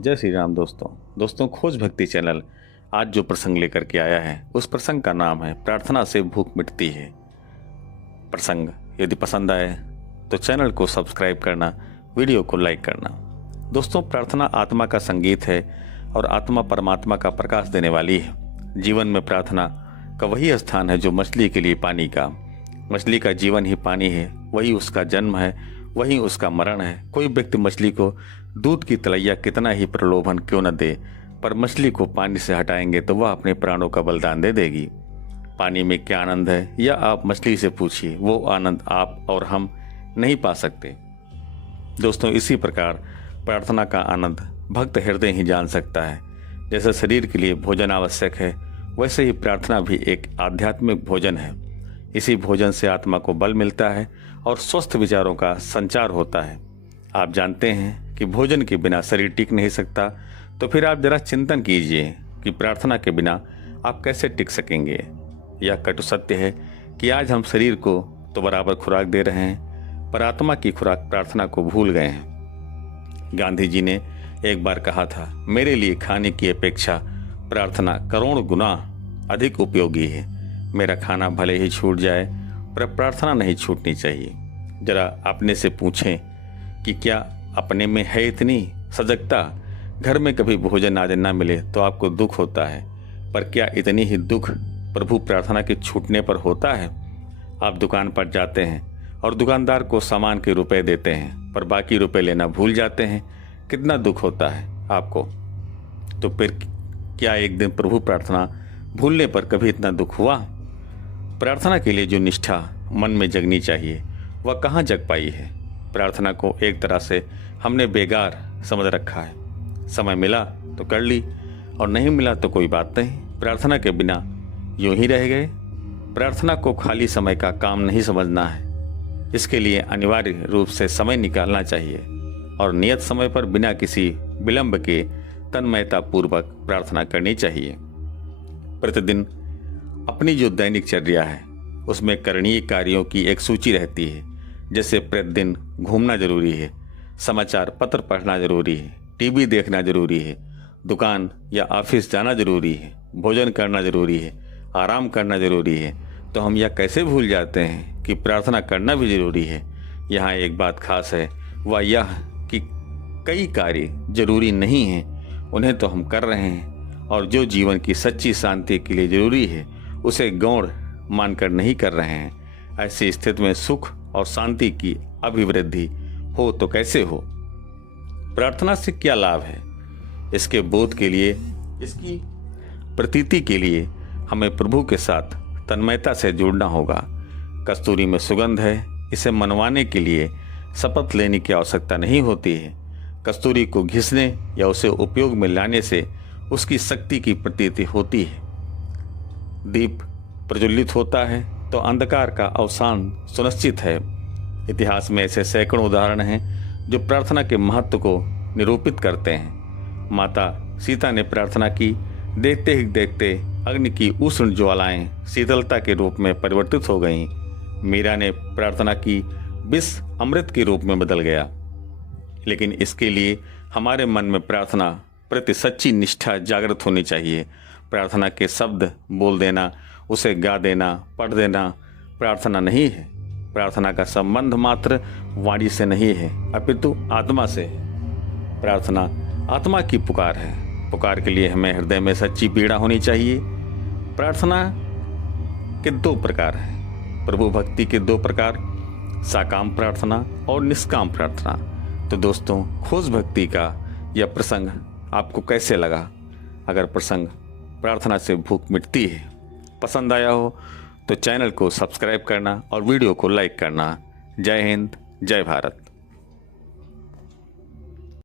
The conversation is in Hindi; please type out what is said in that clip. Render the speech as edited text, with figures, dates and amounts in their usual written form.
जय श्री राम दोस्तों खोज भक्ति चैनल आज जो प्रसंग लेकर के आया है उस प्रसंग का नाम है प्रार्थना से भूख मिटती है। प्रसंग यदि पसंद आए तो चैनल को सब्सक्राइब करना, वीडियो को लाइक करना। दोस्तों, प्रार्थना आत्मा का संगीत है और आत्मा परमात्मा का प्रकाश देने वाली है। जीवन में प्रार्थना का वही स्थान है जो मछली के लिए पानी का। मछली का जीवन ही पानी है, वही उसका जन्म है, वही उसका मरण है। कोई व्यक्ति मछली को दूध की तलैया कितना ही प्रलोभन क्यों न दे, पर मछली को पानी से हटाएंगे तो वह अपने प्राणों का बलिदान दे देगी। पानी में क्या आनंद है यह आप मछली से पूछिए, वो आनंद आप और हम नहीं पा सकते। दोस्तों, इसी प्रकार प्रार्थना का आनंद भक्त हृदय ही जान सकता है। जैसे शरीर के लिए भोजन आवश्यक है, वैसे ही प्रार्थना भी एक आध्यात्मिक भोजन है। इसी भोजन से आत्मा को बल मिलता है और स्वस्थ विचारों का संचार होता है। आप जानते हैं कि भोजन के बिना शरीर टिक नहीं सकता, तो फिर आप जरा चिंतन कीजिए कि प्रार्थना के बिना आप कैसे टिक सकेंगे। यह कटु सत्य है कि आज हम शरीर को तो बराबर खुराक दे रहे हैं, पर आत्मा की खुराक प्रार्थना को भूल गए हैं। गांधी जी ने एक बार कहा था, मेरे लिए खाने की अपेक्षा प्रार्थना करोड़ गुना अधिक उपयोगी है। मेरा खाना भले ही छूट जाए पर प्रार्थना नहीं छूटनी चाहिए। जरा अपने से पूछें कि क्या अपने में है इतनी सजगता। घर में कभी भोजन आदि न मिले तो आपको दुख होता है, पर क्या इतनी ही दुख प्रभु प्रार्थना के छूटने पर होता है। आप दुकान पर जाते हैं और दुकानदार को सामान के रुपए देते हैं, पर बाकी रुपए लेना भूल जाते हैं। कितना दुख होता है आपको। तो फिर क्या एक दिन प्रभु प्रार्थना भूलने पर कभी इतना दुख हुआ। प्रार्थना के लिए जो निष्ठा मन में जगनी चाहिए वह कहाँ जग पाई है। प्रार्थना को एक तरह से हमने बेकार समझ रखा है। समय मिला तो कर ली और नहीं मिला तो कोई बात नहीं। प्रार्थना के बिना यूं ही रह गए। प्रार्थना को खाली समय का काम नहीं समझना है। इसके लिए अनिवार्य रूप से समय निकालना चाहिए और नियत समय पर बिना किसी विलंब के तन्मयता पूर्वक प्रार्थना करनी चाहिए। प्रतिदिन अपनी जो दैनिक चर्या है उसमें करणीय कार्यों की एक सूची रहती है। जैसे प्रतिदिन घूमना जरूरी है, समाचार पत्र पढ़ना जरूरी है, टीवी देखना जरूरी है, दुकान या ऑफिस जाना जरूरी है, भोजन करना जरूरी है, आराम करना जरूरी है। तो हम यह कैसे भूल जाते हैं कि प्रार्थना करना भी जरूरी है। यहाँ एक बात खास है, वह यह कि कई कार्य जरूरी नहीं हैं, उन्हें तो हम कर रहे हैं, और जो जीवन की सच्ची शांति के लिए जरूरी है उसे गौण मानकर नहीं कर रहे हैं। ऐसी स्थिति में सुख और शांति की अभिवृद्धि हो तो कैसे हो। प्रार्थना से क्या लाभ है, इसके बोध के लिए, इसकी प्रतीति के लिए हमें प्रभु के साथ तन्मयता से जुड़ना होगा। कस्तूरी में सुगंध है, इसे मनवाने के लिए शपथ लेने की आवश्यकता नहीं होती है। कस्तूरी को घिसने या उसे उपयोग में लाने से उसकी शक्ति की प्रतीति होती है। दीप प्रज्वलित होता है तो अंधकार का अवसान सुनिश्चित है। इतिहास में ऐसे सैकड़ों उदाहरण हैं जो प्रार्थना के महत्व को निरूपित करते हैं। माता सीता ने प्रार्थना की, देखते ही देखते अग्नि की उष्ण ज्वालाएं शीतलता के रूप में परिवर्तित हो गईं। मीरा ने प्रार्थना की, विष अमृत के रूप में बदल गया। लेकिन इसके लिए हमारे मन में प्रार्थना प्रति सच्ची निष्ठा जागृत होनी चाहिए। प्रार्थना के शब्द बोल देना, उसे गा देना, पढ़ देना प्रार्थना नहीं है। प्रार्थना का संबंध मात्र वाणी से नहीं है, अपितु आत्मा से है। प्रार्थना आत्मा की पुकार है। पुकार के लिए हमें हृदय में सच्ची पीड़ा होनी चाहिए। प्रार्थना के दो प्रकार हैं, प्रभु भक्ति के दो प्रकार, साकाम प्रार्थना और निष्काम प्रार्थना। तो दोस्तों, खोज भक्ति का यह प्रसंग आपको कैसे लगा। अगर प्रसंग प्रार्थना से भूख मिटती है पसंद आया हो तो चैनल को सब्सक्राइब करना और वीडियो को लाइक करना। जय हिंद, जय भारत।